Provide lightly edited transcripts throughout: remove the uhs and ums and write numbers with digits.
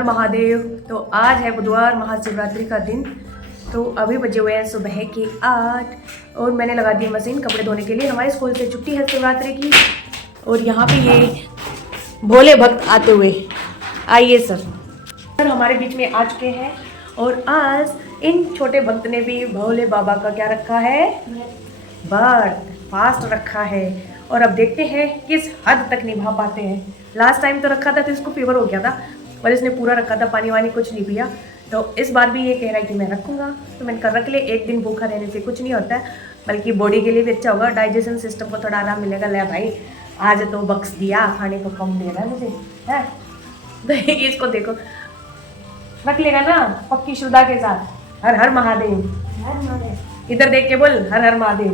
हर महादेव। तो आज है बुधवार, महाशिवरात्रि का दिन। तो अभी बजे हुए हैं सुबह के 8 और मैंने लगा दी मशीन कपड़े धोने के लिए। हमारे स्कूल से छुट्टी है शिवरात्रि की। और यहाँ पे ये भोले भक्त आते हुए, आइए सर हमारे बीच में आ चुके हैं। और आज इन छोटे भक्त ने भी भोले बाबा का क्या रखा है, व्रत, फास्ट रखा है। और अब देखते हैं किस हद तक निभा पाते हैं। लास्ट टाइम तो रखा था तो इसको फीवर हो गया था और इसने पूरा रखा था, पानी वानी कुछ नहीं पिया। तो इस बार भी ये कह रहा है कि मैं रखूँगा, तो मैंने कर रख ले। एक दिन भूखा रहने से कुछ नहीं होता है, बल्कि बॉडी के लिए भी अच्छा होगा, डाइजेशन सिस्टम को थोड़ा आराम मिलेगा। ले भाई आज तो बख्श दिया, खाने को कम दे रहा है मुझे, है तो इसको देखो रख लेगा ना पक्की श्रद्धा के साथ। हर हर महादेव, हर महादेव। इधर देख के बोल हर हर महादेव।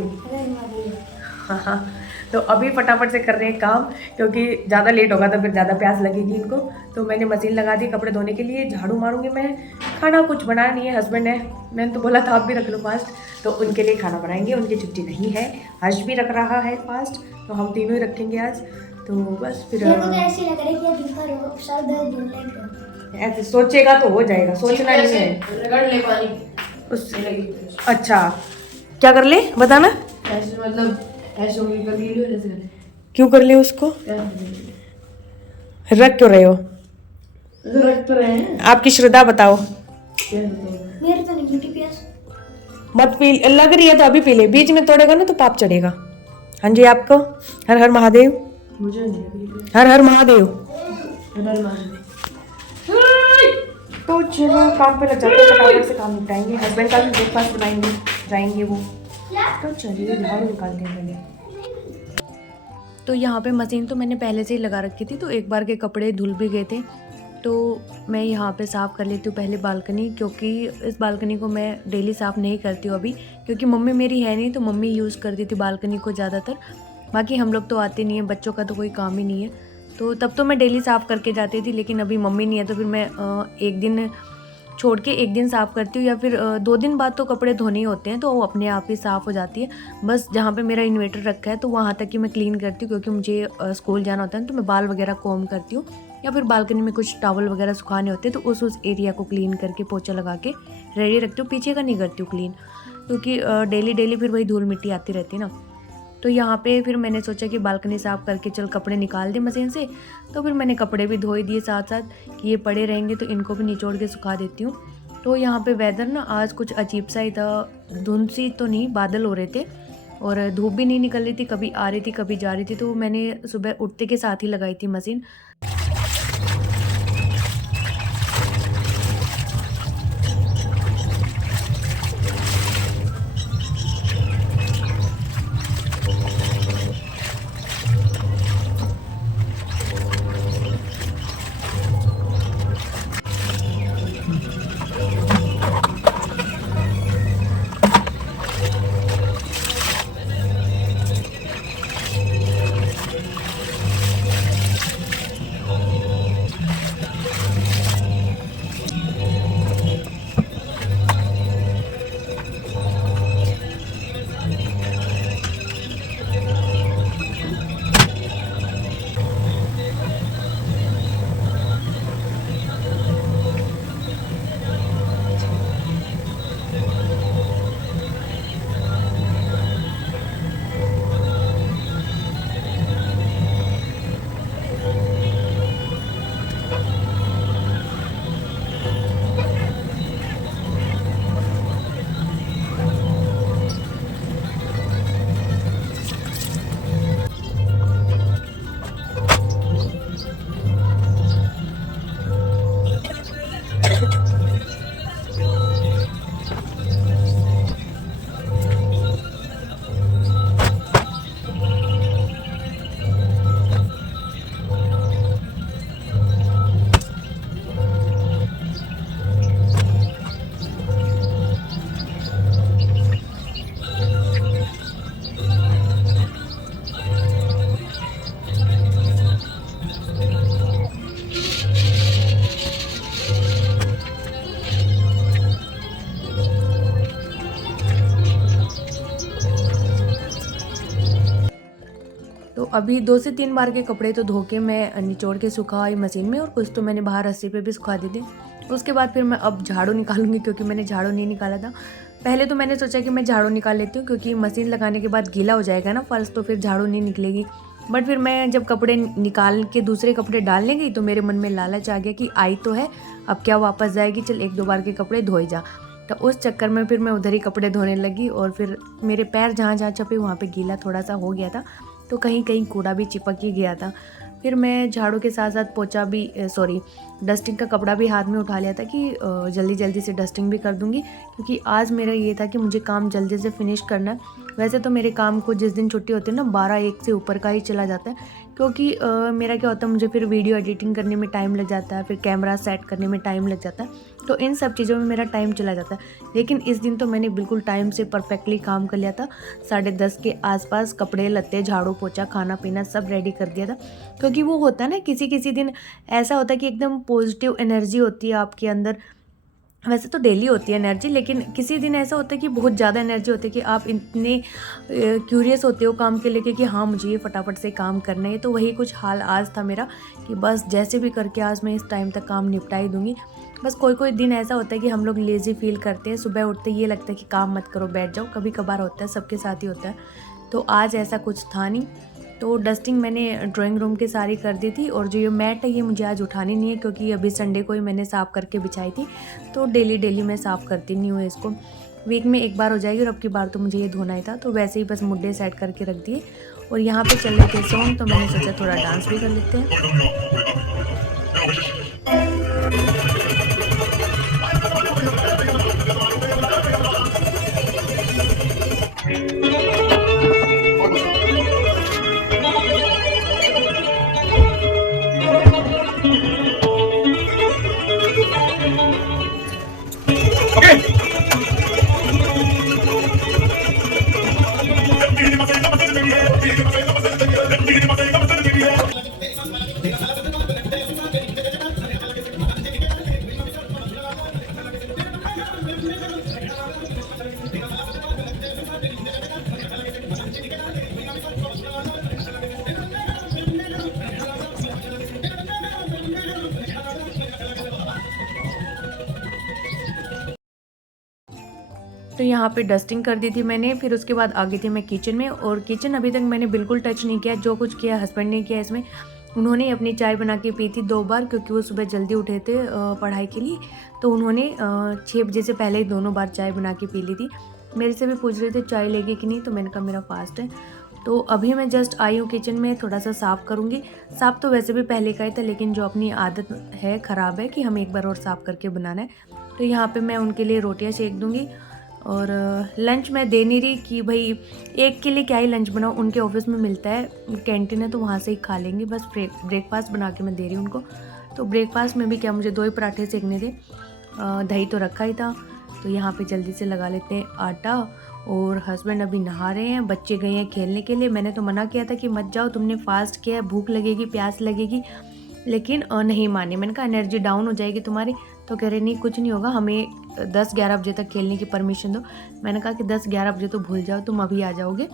हाँ, तो अभी फटाफट से कर रहे हैं काम, क्योंकि ज़्यादा लेट होगा तो फिर ज़्यादा प्यास लगेगी इनको। तो मैंने मशीन लगा दी कपड़े धोने के लिए, झाड़ू मारूंगी मैं। खाना कुछ बनाया नहीं है, हस्बैंड है, मैंने तो बोला था आप भी रख लो फास्ट, तो उनके लिए खाना बनाएंगे। उनकी छुट्टी नहीं है, हर्ष भी रख रहा है फास्ट, तो हम तीनों ही रखेंगे आज। तो बस फिर ऐसे सोचेगा तो हो जाएगा, सोचना नहीं है। रगड़ ले पानी उससे अच्छा क्या कर ले बताना, ऐसे मतलब ऐसे उंगली कर ली लो, ऐसे कर। क्यों कर ले उसको, रख क्यों रहे हो, रख तो रहे हैं। आपकी श्रद्धा बताओ। मेरे तो नहीं बेटी प्यास मत पी, लग रही है तो अभी पी ले, बीच में तोड़ेगा ना तो पाप चढ़ेगा। हाँ जी आपको हर हर महादेव, मुझे नहीं, हर हर महादेव। हर महादेव। तो चलो काम पे लग जाते हैं, फटाफट से काम निपटाएंगे। हस्बैंड का भी ब्रेकफास्ट बनाएंगे, जाएंगे वो। तो चलिए झाड़ू निकालते हैं पहले। तो यहाँ पे मशीन तो मैंने पहले से ही लगा रखी थी, तो एक बार के कपड़े धुल भी गए थे। तो मैं यहाँ पे साफ़ कर लेती हूँ पहले बालकनी, क्योंकि इस बालकनी को मैं डेली साफ़ नहीं करती हूँ अभी, क्योंकि मम्मी मेरी है नहीं, तो मम्मी यूज़ करती थी बालकनी को ज़्यादातर। बाकी हम लोग तो आते नहीं हैं, बच्चों का तो कोई काम ही नहीं है, तो तब तो मैं डेली साफ़ करके जाती थी। लेकिन अभी मम्मी नहीं है तो फिर मैं एक दिन छोड़ के एक दिन साफ़ करती हूँ, या फिर 2 दिन बाद तो कपड़े धोने ही होते हैं, तो वो अपने आप ही साफ़ हो जाती है। बस जहाँ पे मेरा इन्वर्टर रखा है तो वहाँ तक ही मैं क्लीन करती हूँ, क्योंकि मुझे स्कूल जाना होता है, तो मैं बाल वगैरह कॉम करती हूँ, या फिर बालकनी में कुछ टॉवल वगैरह सुखाने होते हैं तो उस एरिया को क्लीन करके पोछा लगा के रेडी रखती हूँ। पीछे का नहीं करती हूँ क्लीन, क्योंकि डेली फिर वही धूल मिट्टी आती रहती है ना। तो यहाँ पे फिर मैंने सोचा कि बालकनी साफ़ करके चल कपड़े निकाल दे मशीन से, तो फिर मैंने कपड़े भी धो दिए साथ साथ कि ये पड़े रहेंगे, तो इनको भी निचोड़ के सुखा देती हूँ। तो यहाँ पे वेदर ना आज कुछ अजीब सा ही था, धुंध सी तो नहीं, बादल हो रहे थे और धूप भी नहीं निकल रही थी, कभी आ रही थी कभी जा रही थी। तो मैंने सुबह उठते के साथ ही लगाई थी मशीन। अभी 2 से 3 बार के कपड़े तो धो के मैं निचोड़ के सुखाई मशीन में, और कुछ तो मैंने बाहर रस्सी पे भी सुखा दी थी। उसके बाद फिर मैं अब झाड़ू निकालूंगी, क्योंकि मैंने झाड़ू नहीं निकाला था। पहले तो मैंने सोचा कि मैं झाड़ू निकाल लेती हूँ, क्योंकि मशीन लगाने के बाद गीला हो जाएगा ना फर्श, तो फिर झाड़ू नहीं निकलेगी। बट फिर मैं जब कपड़े निकाल के दूसरे कपड़े डालने गई तो मेरे मन में लालच आ गया कि आई तो है, अब क्या वापस जाएगी, चल 1-2 बार के कपड़े धोए जा। तो उस चक्कर में फिर मैं उधर ही कपड़े धोने लगी, और फिर मेरे पैर जहाँ जहाँ चपे वहाँ पे गीला थोड़ा सा हो गया था, तो कहीं कहीं कूड़ा भी चिपक ही गया था। फिर मैं झाड़ू के साथ साथ पोछा भी डस्टिंग का कपड़ा भी हाथ में उठा लिया था कि जल्दी जल्दी से डस्टिंग भी कर दूंगी, क्योंकि आज मेरा ये था कि मुझे काम जल्दी से फिनिश करना है। वैसे तो मेरे काम को जिस दिन छुट्टी होती है ना 12-1 से ऊपर का ही चला जाता है, क्योंकि मेरा क्या होता है, मुझे फिर वीडियो एडिटिंग करने में टाइम लग जाता है, फिर कैमरा सेट करने में टाइम लग जाता है, तो इन सब चीज़ों में मेरा टाइम चला जाता है। लेकिन इस दिन तो मैंने बिल्कुल टाइम से परफेक्टली काम कर लिया था। 10:30 के आसपास कपड़े लत्ते झाड़ू पोछा खाना पीना सब रेडी कर दिया था, क्योंकि वो होता है ना किसी किसी दिन ऐसा होता है कि एकदम पॉजिटिव एनर्जी होती है आपके अंदर। वैसे तो डेली होती है एनर्जी, लेकिन किसी दिन ऐसा होता है कि बहुत ज़्यादा एनर्जी होती है कि आप इतने क्यूरियस होते हो काम के लेके कि हाँ मुझे ये फटाफट से काम करना है। तो वही कुछ हाल आज था मेरा कि बस जैसे भी करके आज मैं इस टाइम तक काम निपटा ही दूँगी। बस कोई कोई दिन ऐसा होता है कि हम लोग लेज़ी फील करते हैं, सुबह उठते ये लगता है कि काम मत करो बैठ जाओ, कभी कभार होता है, सबके साथ ही होता है। तो आज ऐसा कुछ था नहीं। तो डस्टिंग मैंने ड्राइंग रूम की सारी कर दी थी, और जो ये मैट है ये मुझे आज उठानी नहीं है, क्योंकि अभी संडे को ही मैंने साफ़ करके बिछाई थी, तो डेली मैं साफ़ करती नहीं हूँ इसको, वीक में एक बार हो जाएगी, और अब की बार तो मुझे ये धोना ही था। तो वैसे ही बस मुड्डे सेट करके रख दिए, और यहाँ पे चल रहे थे सॉन्ग, तो मैंने सोचा थोड़ा डांस भी कर लेते हैं। तो यहाँ पे डस्टिंग कर दी थी मैंने। फिर उसके बाद आ गई थी मैं किचन में, और किचन अभी तक मैंने बिल्कुल टच नहीं किया। जो कुछ किया हस्बैंड ने किया इसमें। उन्होंने अपनी चाय बना के पी थी 2 बार, क्योंकि वो सुबह जल्दी उठे थे पढ़ाई के लिए, तो उन्होंने 6 बजे से पहले ही दोनों बार चाय बना के पी ली थी। मेरे से भी पूछ रहे थे चाय लेगी कि नहीं, तो मैंने कहा मेरा फास्ट है। तो अभी मैं जस्ट आई हूँ किचन में, थोड़ा सा साफ़ करूँगी। साफ़ तो वैसे भी पहले का ही था, लेकिन जो अपनी आदत है ख़राब है कि हम एक बार और साफ़ करके बनाना है। तो यहाँ पे मैं उनके लिए रोटियाँ सेक दूँगी, और लंच मैं दे नहीं रही कि भाई एक के लिए क्या ही लंच बनाओ, उनके ऑफिस में मिलता है, कैंटीन है, तो वहाँ से ही खा लेंगे। बस ब्रेकफास्ट बना के मैं दे रही हूँ उनको। तो ब्रेकफास्ट में भी क्या, मुझे 2 ही पराठे सेकने थे, दही तो रखा ही था। तो यहाँ पे जल्दी से लगा लेते हैं आटा। और हस्बैंड अभी नहा रहे हैं, बच्चे गए हैं खेलने के लिए। मैंने तो मना किया था कि मत जाओ, तुमने फास्ट किया है, भूख लगेगी प्यास लगेगी, लेकिन नहीं माने। मैंने कहा एनर्जी डाउन हो जाएगी तुम्हारी। तो कह रहे नहीं कुछ नहीं होगा, हमें 10-11 बजे तक खेलने की परमिशन दो। मैंने कहा कि 10-11 बजे तो भूल जाओ, तुम अभी आ जाओगे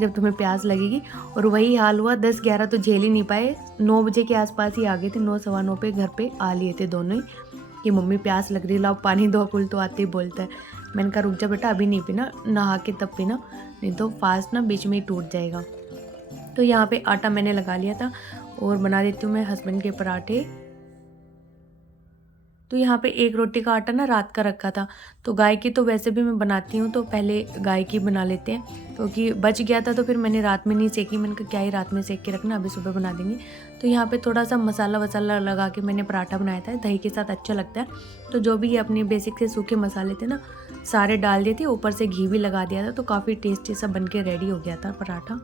जब तुम्हें प्यास लगेगी। और वही हाल हुआ, 10-11 तो झेल ही नहीं पाए, 9 बजे के आसपास ही आ गए थे। 9 सवा 9 पे घर पे आ लिए थे दोनों ही कि मम्मी प्यास लग रही, लाओ पानी दो। कुल तो आते ही बोलता है। मैंने कहा रुक जा बेटा, अभी नहीं पीना, नहा के तब पीना, नहीं तो फास्ट ना बीच में ही टूट जाएगा। तो यहाँ पे आटा मैंने लगा लिया था, और बना देती हूँ मैं हस्बैंड के पराठे। तो यहाँ पे 1 रोटी का आटा ना रात का रखा था, तो गाय की तो वैसे भी मैं बनाती हूँ, तो पहले गाय की बना लेते हैं, क्योंकि बच गया था तो फिर मैंने रात में नहीं सेकी। मैंने कहा क्या ही रात में सेक के रखना, अभी सुबह बना देंगे। तो यहाँ पे थोड़ा सा मसाला वसाला लगा के मैंने पराठा बनाया था, दही के साथ अच्छा लगता है। तो जो भी अपने बेसिक से सूखे मसाले थे ना, सारे डाल दिए थे, ऊपर से घी भी लगा दिया था, तो काफ़ी टेस्टी सा बन के रेडी हो गया था पराठा।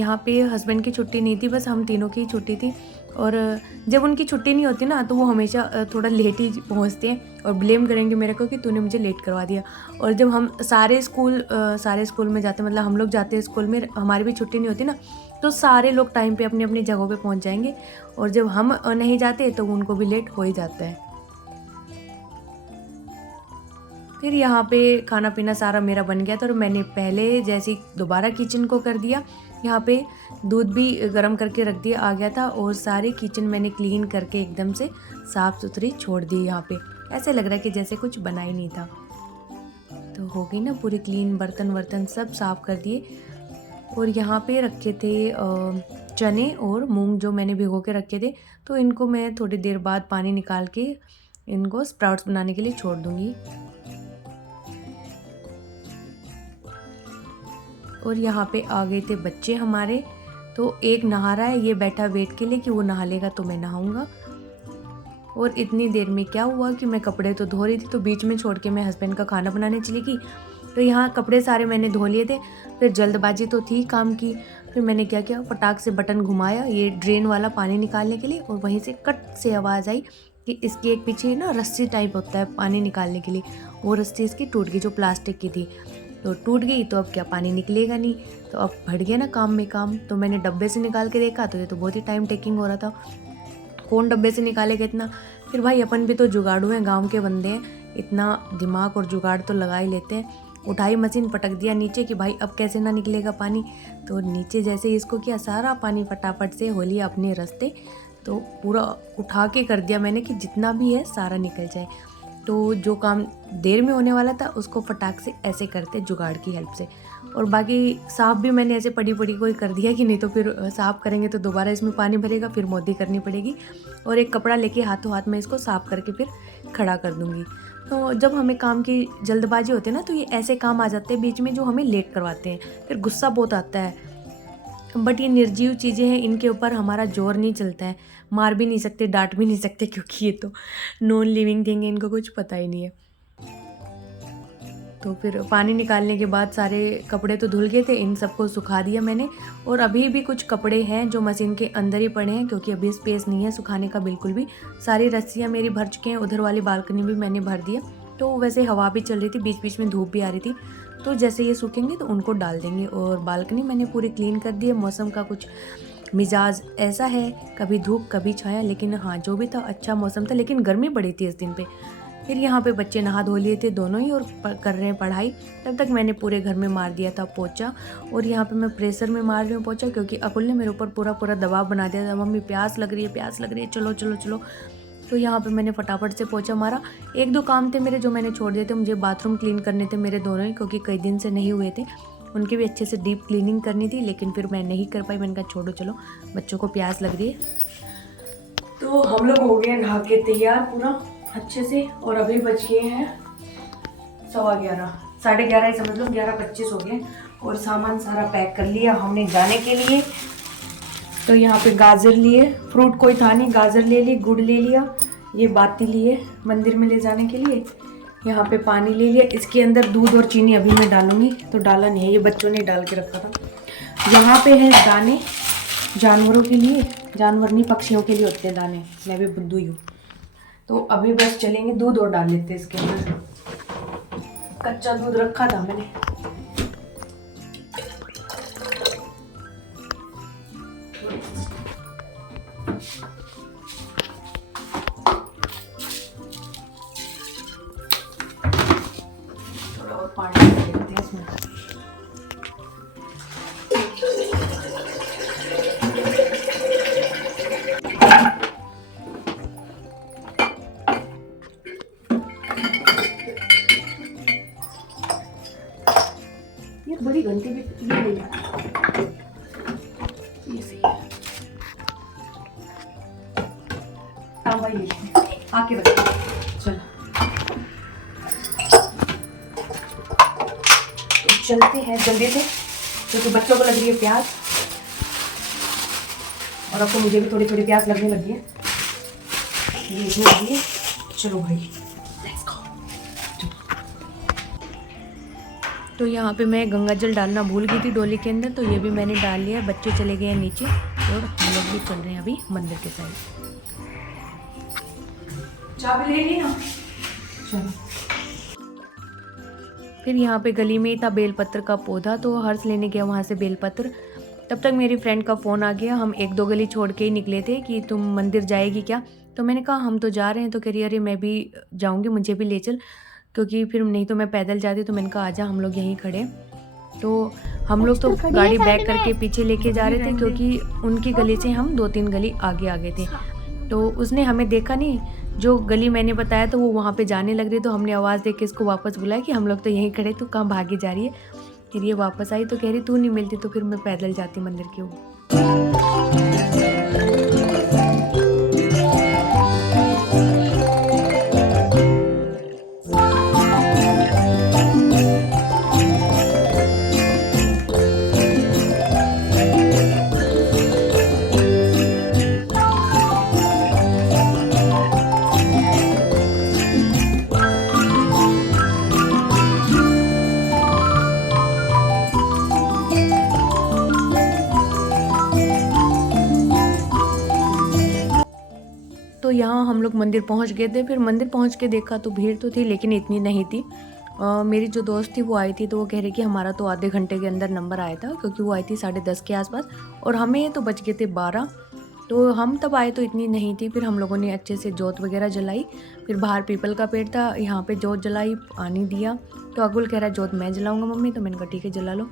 यहाँ यहाँ पे हस्बैंड की छुट्टी नहीं थी, बस हम तीनों की छुट्टी थी। और जब उनकी छुट्टी नहीं होती ना तो वो हमेशा थोड़ा लेट ही पहुँचते हैं और ब्लेम करेंगे मेरे को कि तूने मुझे लेट करवा दिया। और जब हम सारे स्कूल में जाते, मतलब हम लोग जाते हैं स्कूल में, हमारी भी छुट्टी नहीं होती ना, तो सारे लोग टाइम पे अपनी अपनी जगहों पे पहुँच जाएंगे। और जब हम नहीं जाते तो उनको भी लेट हो ही जाता है। फिर यहाँ पे खाना पीना सारा मेरा बन गया था और मैंने पहले जैसे दोबारा किचन को कर दिया। यहाँ पे दूध भी गर्म करके रख दिया आ गया था और सारे किचन मैंने क्लीन करके एकदम से साफ़ सुथरी छोड़ दी। यहाँ पे ऐसे लग रहा है कि जैसे कुछ बना ही नहीं था। तो हो गई ना पूरी क्लीन, बर्तन वर्तन सब साफ़ कर दिए। और यहाँ पे रखे थे चने और मूंग जो मैंने भिगो के रखे थे, तो इनको मैं थोड़ी देर बाद पानी निकाल के इनको स्प्राउट्स बनाने के लिए छोड़ दूँगी। और यहाँ पे आ गए थे बच्चे हमारे, तो एक नहा रहा है, ये बैठा वेट के लिए कि वो नहा लेगा तो मैं नहाऊंगा। और इतनी देर में क्या हुआ कि मैं कपड़े तो धो रही थी, तो बीच में छोड़ के मैं हस्बैंड का खाना बनाने चली गई। तो यहाँ कपड़े सारे मैंने धो लिए थे, फिर जल्दबाजी तो थी काम की। फिर मैंने क्या किया, फटाक से बटन घुमाया ये ड्रेन वाला पानी निकालने के लिए, और वहीं से कट से आवाज़ आई कि इसके एक पीछे ना रस्सी टाइप होता है पानी निकालने के लिए, वो रस्सी इसकी टूट गई जो प्लास्टिक की थी। तो टूट गई तो अब क्या पानी निकलेगा नहीं, तो अब बढ़ गया ना काम में काम। तो मैंने डब्बे से निकाल के देखा तो ये तो बहुत ही टाइम टेकिंग हो रहा था, कौन डब्बे से निकालेगा इतना। फिर भाई अपन भी तो जुगाड़ू हैं, गांव के बंदे हैं, इतना दिमाग और जुगाड़ तो लगा ही लेते हैं। उठाई मशीन, पटक दिया नीचे कि भाई अब कैसे ना निकलेगा पानी। तो नीचे जैसे ही इसको किया, सारा पानी फटाफट से हो लिया अपने रास्ते। तो पूरा उठा के कर दिया मैंने कि जितना भी है सारा निकल जाए। तो जो काम देर में होने वाला था उसको फटाक से ऐसे करते जुगाड़ की हेल्प से। और बाकी साफ़ भी मैंने ऐसे पड़ी कोई कर दिया कि नहीं तो फिर साफ़ करेंगे तो दोबारा इसमें पानी भरेगा, फिर मोदी करनी पड़ेगी। और एक कपड़ा लेके हाथों हाथ में इसको साफ़ करके फिर खड़ा कर दूँगी। तो जब हमें काम की जल्दबाजी होती है ना, तो ये ऐसे काम आ जाते हैं बीच में जो हमें लेट करवाते हैं, फिर गुस्सा बहुत आता है। बट ये निर्जीव चीज़ें हैं, इनके ऊपर हमारा जोर नहीं चलता है, मार भी नहीं सकते, डांट भी नहीं सकते, क्योंकि ये तो नॉन लिविंग थिंग है, इनको कुछ पता ही नहीं है। तो फिर पानी निकालने के बाद सारे कपड़े तो धुल गए थे, इन सबको सुखा दिया मैंने। और अभी भी कुछ कपड़े हैं जो मशीन के अंदर ही पड़े हैं, क्योंकि अभी स्पेस नहीं है सुखाने का बिल्कुल भी। सारी रस्सियाँ मेरी भर चुके हैं, उधर वाली बालकनी भी मैंने भर दिया। तो वैसे हवा भी चल रही थी, बीच बीच में धूप भी आ रही थी, तो जैसे ये सूखेंगे तो उनको डाल देंगे। और बालकनी मैंने पूरी क्लीन कर दी है। मौसम का कुछ मिजाज ऐसा है, कभी धूप कभी छाया, लेकिन हाँ जो भी था अच्छा मौसम था, लेकिन गर्मी पड़ी थी इस दिन पे। फिर यहाँ पे बच्चे नहा धो लिए थे दोनों ही और कर रहे हैं पढ़ाई। तब तक मैंने पूरे घर में मार दिया था पोछा। और यहाँ पे मैं प्रेशर में मार रही हूँ पोछा, क्योंकि अकुल ने मेरे ऊपर पूरा दबाव बना दिया था, मम्मी प्यास लग रही है, चलो चलो चलो। तो यहाँ पे मैंने फटाफट से पोछा मारा। एक दो काम थे मेरे जो मैंने छोड़ दिए थे, मुझे बाथरूम क्लीन करने थे मेरे दोनों ही, क्योंकि कई दिन से नहीं हुए थे, उनकी भी अच्छे से डीप क्लीनिंग करनी थी, लेकिन फिर मैं नहीं कर पाई। मैंने कहा छोड़ो चलो, बच्चों को प्यास लग रही है। तो हम लोग हो गए नहा के तैयार पूरा अच्छे से, और अभी बच गए हैं 11:15, 11:30 ही समझ लो, 11:25 हो गए। और सामान सारा पैक कर लिया हमने जाने के लिए। तो यहाँ पे गाजर लिए, फ्रूट कोई था नहीं, गाजर ले ली, गुड़ ले लिया, ये बाती लिए मंदिर में ले जाने के लिए। यहाँ पे पानी ले लिया, इसके अंदर दूध और चीनी अभी मैं डालूंगी, तो डाला नहीं है, ये बच्चों ने डाल के रखा था। यहाँ पे है दाने जानवरों के लिए, जानवर नहीं पक्षियों के लिए होते हैं दाने, मैं भी बुद्धू ही हूँ। तो अभी बस चलेंगे, दूध और डाल लेते हैं इसके अंदर, कच्चा दूध रखा था मैंने। थोड़ा और पानी डाल देते हैं इसमें। ये बड़ी घंटी भी ये नहीं है, ये सही है। तांबा ही आके रखो, चलो तो चलते हैं जल्दी से, क्योंकि बच्चों को लग रही है प्यास, और अब तो मुझे भी थोड़ी थोड़ी प्यास लगने लगी है। ये इसमें लगी है, चलो भाई लेट्स गो। तो यहाँ पे मैं गंगा जल डालना भूल गई थी डोली के अंदर, तो ये भी मैंने डाल लिया। बच्चे चले गए हैं नीचे और हम लोग भी चल रहे हैं अभी मंदिर के साइड। चाबी ले ली ना, चलो। फिर यहाँ पे गली में ही था बेलपत्र का पौधा, तो हर्ष लेने गया वहाँ से बेलपत्र। तब तक मेरी फ्रेंड का फ़ोन आ गया। हम 1-2 गली छोड़ के ही निकले थे कि तुम मंदिर जाएगी क्या? तो मैंने कहा हम तो जा रहे हैं। तो कह रही अरे मैं भी जाऊँगी, मुझे भी ले चल, क्योंकि फिर नहीं तो मैं पैदल जाती। तो मैंने कहा आजा, हम लोग यहीं खड़े। तो हम लोग तो गाड़ी बैक करके पीछे लेके जा रहे थे, क्योंकि उनकी गली से हम 2-3 गली आगे थे। तो उसने हमें देखा नहीं, जो गली मैंने बताया तो वो वहाँ पे जाने लग रही। तो हमने आवाज़ दे के इसको वापस बुलाया कि हम लोग तो यहीं खड़े, तू कहाँ भागी जा रही है? फिर ये वापस आई तो कह रही तू नहीं मिलती तो फिर मैं पैदल जाती मंदिर की ओर। तो यहाँ हम लोग मंदिर पहुँच गए थे। फिर मंदिर पहुँच के देखा तो भीड़ तो थी, लेकिन इतनी नहीं थी। मेरी जो दोस्त थी वो आई थी, तो वो कह रही कि हमारा तो आधे घंटे के अंदर नंबर आया था, क्योंकि वो आई थी 10:30 के आसपास और हमें तो बज गए थे 12। तो हम तब आए तो इतनी नहीं थी। फिर हम लोगों ने अच्छे से जोत वगैरह जलाई। फिर बाहर पीपल का पेड़ था, यहाँ पे जोत जलाई, पानी दिया। तो अकुल कह रहा है जोत मैं जलाऊँगा मम्मी, तो मैंने कहा ठीक है जला लो।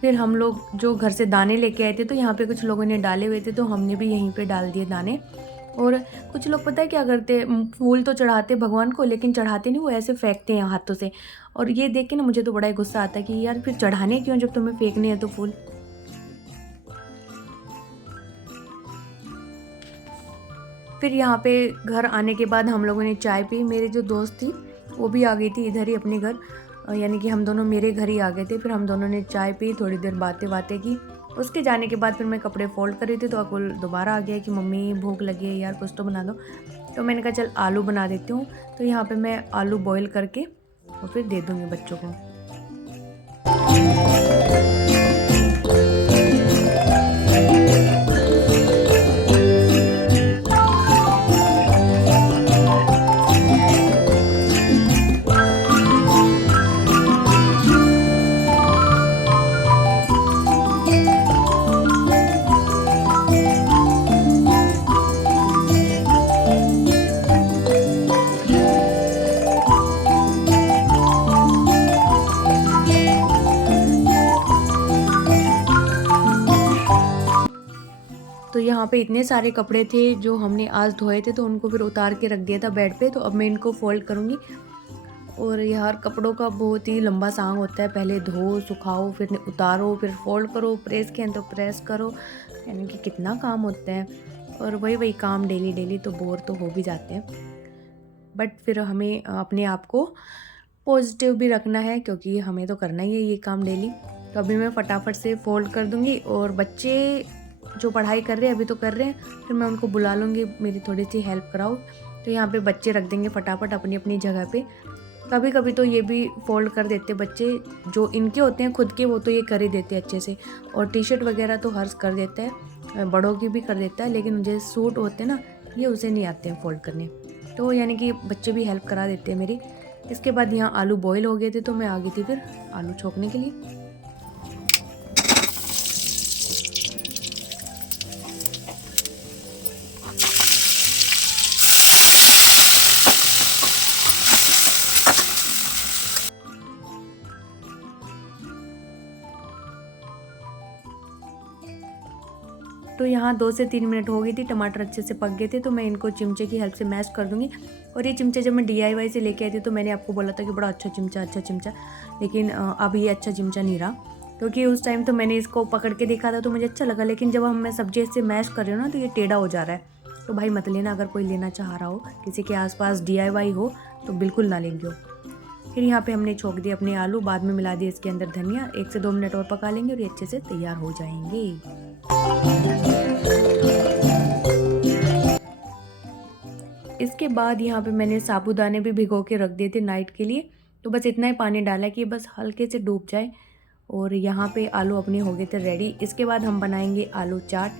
फिर हम लोग जो घर से दाने लेके आए थे, तो यहाँ पे कुछ लोगों ने डाले हुए थे, तो हमने भी यहीं पे डाल दिए दाने। और कुछ लोग पता है क्या करते, फूल तो चढ़ाते भगवान को, लेकिन चढ़ाते नहीं, वो ऐसे फेंकते हैं हाथों से। और ये देख के ना मुझे तो बड़ा ही गुस्सा आता है कि यार फिर चढ़ाने क्यों जब तुम्हें फेंकने हैं तो फूल। फिर यहाँ पे घर आने के बाद हम लोगों ने चाय पी। मेरी जो दोस्त थी वो भी आ गई थी इधर ही अपने घर, यानी कि हम दोनों मेरे घर ही आ गए थे। फिर हम दोनों ने चाय पी, थोड़ी देर बातें की। उसके जाने के बाद फिर मैं कपड़े फोल्ड कर रही थी, तो अकुल दोबारा आ गया कि मम्मी भूख लगी है यार, कुछ तो बना दो। तो मैंने कहा चल आलू बना देती हूँ। तो यहाँ पे मैं आलू बॉईल करके और फिर दे दूँगी बच्चों को। तो यहाँ पे इतने सारे कपड़े थे जो हमने आज धोए थे, तो उनको फिर उतार के रख दिया था बेड पे। तो अब मैं इनको फोल्ड करूँगी। और यार कपड़ों का बहुत ही लंबा सांग होता है, पहले धो सुखाओ, फिर उतारो, फिर फोल्ड करो, प्रेस किया तो प्रेस करो, यानी कि कितना काम होता है। और वही काम डेली तो बोर तो हो भी जाते हैं। बट फिर हमें अपने आप को पॉजिटिव भी रखना है, क्योंकि हमें तो करना ही है ये काम डेली। तो अभी मैं फटाफट से फोल्ड कर दूँगी। और बच्चे जो पढ़ाई कर रहे हैं अभी तो कर रहे हैं, फिर मैं उनको बुला लूँगी मेरी थोड़ी सी हेल्प कराओ। तो यहाँ पे बच्चे रख देंगे फटाफट अपनी अपनी जगह पे। कभी कभी तो ये भी फोल्ड कर देते बच्चे, जो इनके होते हैं खुद के, वो तो ये कर ही देते हैं अच्छे से। और टी शर्ट वगैरह तो हर्ष कर देता है, बड़ों की भी कर देता है, लेकिन मुझे सूट होते हैं ना, ये उसे नहीं आते हैं फोल्ड करने। तो यानी कि बच्चे भी हेल्प करा देते हैं मेरी। इसके बाद यहाँ आलू बॉयल हो गए थे, तो मैं आ गई थी फिर आलू छोकने के लिए। तो यहाँ 2 से 3 मिनट हो गई थी, टमाटर अच्छे से पक गए थे। तो मैं इनको चिमचे की हेल्प से मैश कर दूँगी। और ये चिमचे जब मैं DIY से लेके आई थी, तो मैंने आपको बोला था कि बड़ा अच्छा चिमचा, लेकिन अब ये अच्छा चिमचा नहीं रहा, क्योंकि उस टाइम तो मैंने इसको पकड़ के देखा था तो मुझे अच्छा लगा, लेकिन जब मैं सब्जी से मैश कर रही हूँ ना, तो ये टेढ़ा हो जा रहा है। तो भाई मत लेना, अगर कोई लेना चाह रहा हो, किसी के आसपास DIY हो तो बिल्कुल ना लेंगे हो। फिर यहाँ पे हमने छोक दिए अपने आलू, बाद में मिला दिए इसके अंदर धनिया। 1 से 2 मिनट और पका लेंगे और ये अच्छे से तैयार हो जाएंगे। इसके बाद यहाँ पे मैंने साबूदाने भी भिगो के रख दिए थे नाइट के लिए। तो बस इतना ही पानी डाला कि बस हल्के से डूब जाए। और यहाँ पे आलू अपने हो गए थे रेडी। इसके बाद हम बनाएंगे आलू चाट।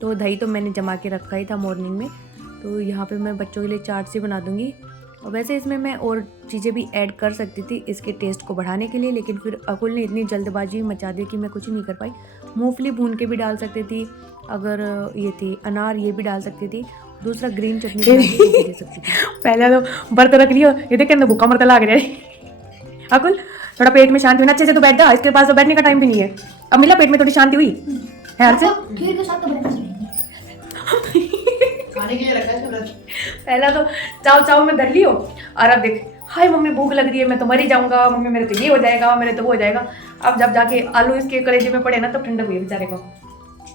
तो दही तो मैंने जमा के रखा ही था मॉर्निंग में, तो यहाँ पे मैं बच्चों के लिए चाट सी बना दूँगी। और वैसे इसमें मैं और चीज़ें भी ऐड कर सकती थी इसके टेस्ट को बढ़ाने के लिए, लेकिन फिर अकुल ने इतनी जल्दबाजी मचा दी कि मैं कुछ नहीं कर पाई। मूंगफली भून के भी डाल सकती थी, अगर ये थी अनार ये भी डाल सकती थी, दूसरा ग्रीन चटनी बना के वो भी दे सकती थी। पहले तो बर्तन रख लियो, ये देख के भूखा मरता लग रहा है। अकुल थोड़ा पेट में शांति होना, अच्छे से तो बैठ जा, इसके पास तो बैठने का टाइम भी नहीं है। अब मिला पेट में थोड़ी शांति हुई है से खीर के साथ तो खाने के लिए रखा है। पहला तो चाव चाव में धर लियो, और अब देख हाय मम्मी भूख लग रही है, मैं तो मर ही जाऊंगा, मम्मी मेरे तो ये हो जाएगा, मेरे तो वो हो जाएगा। अब जब जाके आलू इसके कलेजे में पड़े ना तब ठंडक हुई बेचारे को।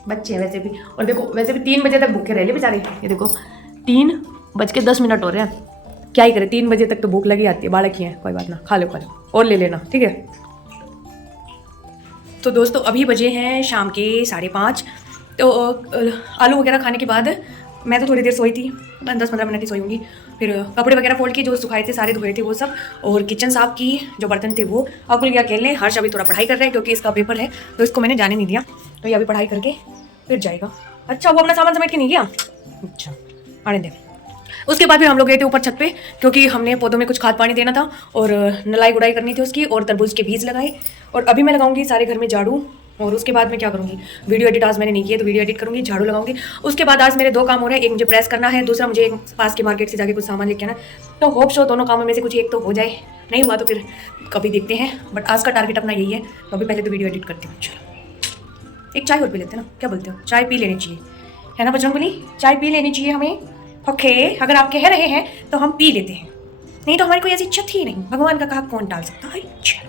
बच्चे हैं वैसे भी, और देखो वैसे भी 3 बजे तक भूखे रह ले बेचारे। ये देखो 3:10 हो रहे हैं, क्या ही करे, 3 बजे तक तो भूख लगी आती है, बालक ही है, कोई बात ना, खा लो और ले लेना, ठीक है। तो दोस्तों अभी बजे हैं शाम के 5:30। तो आलू वगैरह खाने के बाद मैं तो थोड़ी देर सोई थी, 10-15 मिनट ही सोई होंगी। फिर कपड़े वगैरह फोल्ड किए, जो सुखाए थे सारे धोए थे वो सब, और किचन साफ की, जो बर्तन थे वो। अकुल क्या खेलने, हर्ष अभी थोड़ा पढ़ाई कर रहे हैं क्योंकि इसका पेपर है, तो इसको मैंने जाने नहीं दिया, तो ये अभी पढ़ाई करके फिर जाएगा। अच्छा वो अपना सामान समेट के नहीं गया, अच्छा आने दे। उसके बाद फिर हम लोग गए थे ऊपर छत पे, क्योंकि हमने पौधों में कुछ खाद पानी देना था और नलाई गुड़ाई करनी थी उसकी, और तरबूज के बीज लगाए। और अभी मैं लगाऊंगी सारे घर में झाड़ू, और उसके बाद मैं क्या करूँगी, वीडियो एडिट आज मैंने नहीं किया तो वीडियो एडिट करूँगी, झाड़ू लगाऊंगी। उसके बाद आज मेरे 2 काम हो रहे हैं, एक मुझे प्रेस करना है, दूसरा मुझे एक पास के मार्केट से जाके कुछ सामान लेके आना। तो होप सो दोनों कामों में से कुछ एक तो हो जाए, नहीं हुआ तो फिर कभी देखते हैं, बट आज का टारगेट अपना यही है। तो अभी पहले तो वीडियो एडिट करती हूँ। चलो एक चाय और पी लेते हैं ना, क्या बोलते हो, चाय पी लेनी चाहिए, है ना बजरंगबली, चाय पी लेनी चाहिए हमें। ओके अगर आप कह रहे हैं तो हम पी लेते हैं, नहीं तो हमारी कोई ऐसी इच्छा थी नहीं, भगवान का कहा कौन टाल सकता है।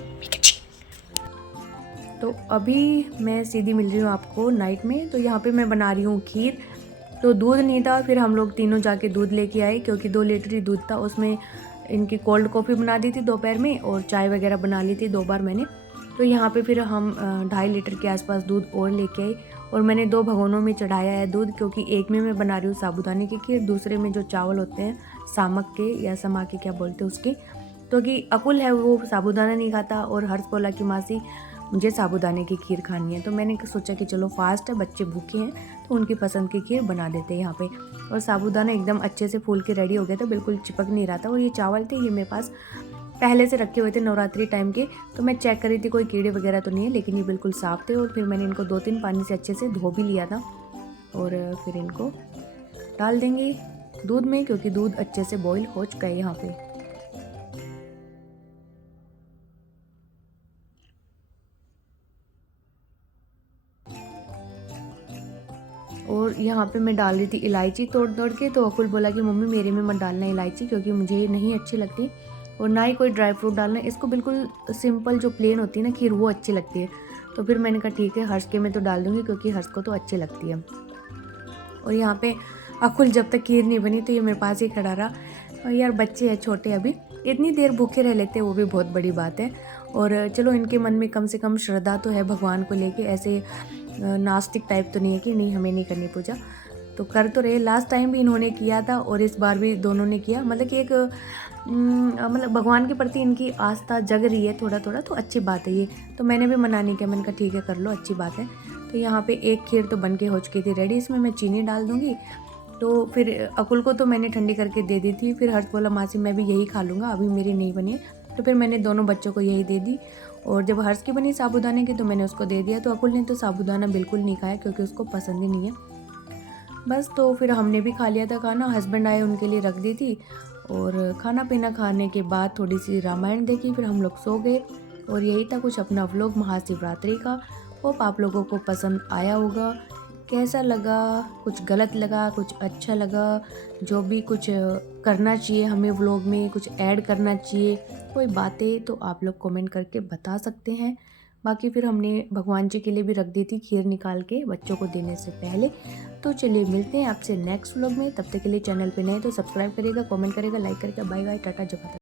तो अभी मैं सीधी मिल रही हूँ आपको नाइट में। तो यहाँ पे मैं बना रही हूँ खीर। तो दूध नहीं था, फिर हम लोग तीनों जाके दूध लेके आए, क्योंकि 2 लीटर ही दूध था, उसमें इनकी कोल्ड कॉफ़ी बना दी थी दोपहर में, और चाय वगैरह बना ली थी 2 बार मैंने। तो यहाँ पे फिर हम 2.5 लीटर के आसपास दूध और लेके आए, और मैंने 2 भगोनों में चढ़ाया है दूध, क्योंकि एक में मैं बना रही हूँ साबूदाने की खीर, दूसरे में जो चावल होते हैं सामक के या समा के क्या बोलते हैं उसकी। तो कि अकुल है वो साबूदाना नहीं खाता, और हर्ष बोला कि मासी मुझे साबूदाने की खीर खानी है। तो मैंने सोचा कि चलो फास्ट है, बच्चे भूखे हैं, तो उनकी पसंद की खीर बना देते हैं यहाँ पे। और साबूदाना एकदम अच्छे से फूल के रेडी हो गया था, बिल्कुल चिपक नहीं रहा था। और ये चावल थे, ये मेरे पास पहले से रखे हुए थे नवरात्रि टाइम के, तो मैं चेक कर रही थी कोई कीड़े वगैरह तो नहीं है, लेकिन ये बिल्कुल साफ़ थे। और फिर मैंने इनको 2-3 पानी से अच्छे से धो भी लिया था, और फिर इनको डाल देंगे दूध में, क्योंकि दूध अच्छे से बॉईल हो चुका है यहाँ पे। और यहाँ पे मैं डाल रही थी इलायची तोड़ तोड़ के। तो अकुल बोला कि मम्मी मेरे में मत डालना इलायची, क्योंकि मुझे नहीं अच्छी लगती, और ना ही कोई ड्राई फ्रूट डालना, इसको बिल्कुल सिंपल जो प्लेन होती है ना खीर वो अच्छी लगती है। तो फिर मैंने कहा ठीक है, हर्ष के में तो डाल दूँगी, क्योंकि हर्ष को तो अच्छी लगती है। और यहाँ पे अकुल जब तक खीर नहीं बनी तो ये मेरे पास ही खड़ा रहा, और यार बच्चे हैं छोटे, अभी इतनी देर भूखे रह लेते वो भी बहुत बड़ी बात है। और चलो इनके मन में कम से कम श्रद्धा तो है भगवान को लेके, ऐसे नास्तिक टाइप तो नहीं है कि नहीं हमें नहीं करनी पूजा, तो कर तो रहे। लास्ट टाइम भी इन्होंने किया था और इस बार भी दोनों ने किया, मतलब कि एक मतलब भगवान के प्रति इनकी आस्था जग रही है थोड़ा थोड़ा, तो अच्छी बात है ये। तो मैंने भी मना नहीं किया, मैंने कहा ठीक है कर लो, अच्छी बात है। तो यहाँ पे एक खीर तो बन के हो चुकी थी रेडी, इसमें मैं चीनी डाल दूँगी। तो फिर अकुल को तो मैंने ठंडी करके दे दी थी, फिर हर्ष बोला मासी मैं भी यही खा लूँगा, अभी मेरी नहीं बनी, तो फिर मैंने दोनों बच्चों को यही दे दी। और जब हर्ष की बनी साबूदाने की तो मैंने उसको दे दिया। तो अकुल ने तो साबूदाना बिल्कुल नहीं खाया, क्योंकि उसको पसंद ही नहीं है बस। तो फिर हमने भी खा लिया था खाना, हस्बैंड आए उनके लिए रख दी थी, और खाना पीना खाने के बाद थोड़ी सी रामायण देखी, फिर हम लोग सो गए। और यही था कुछ अपना व्लॉग महाशिवरात्रि का। होप आप लोगों को पसंद आया होगा, कैसा लगा, कुछ गलत लगा, कुछ अच्छा लगा, जो भी कुछ करना चाहिए हमें व्लॉग में, कुछ ऐड करना चाहिए, कोई बातें तो आप लोग कमेंट करके बता सकते हैं। बाकी फिर हमने भगवान जी के लिए भी रख दी थी खीर निकाल के बच्चों को देने से पहले। तो चलिए मिलते हैं आपसे नेक्स्ट व्लॉग में, तब तक के लिए चैनल पे नए तो सब्सक्राइब करिएगा, कमेंट करिएगा, लाइक करिएगा। बाय बाय, टाटा, जय माता दी।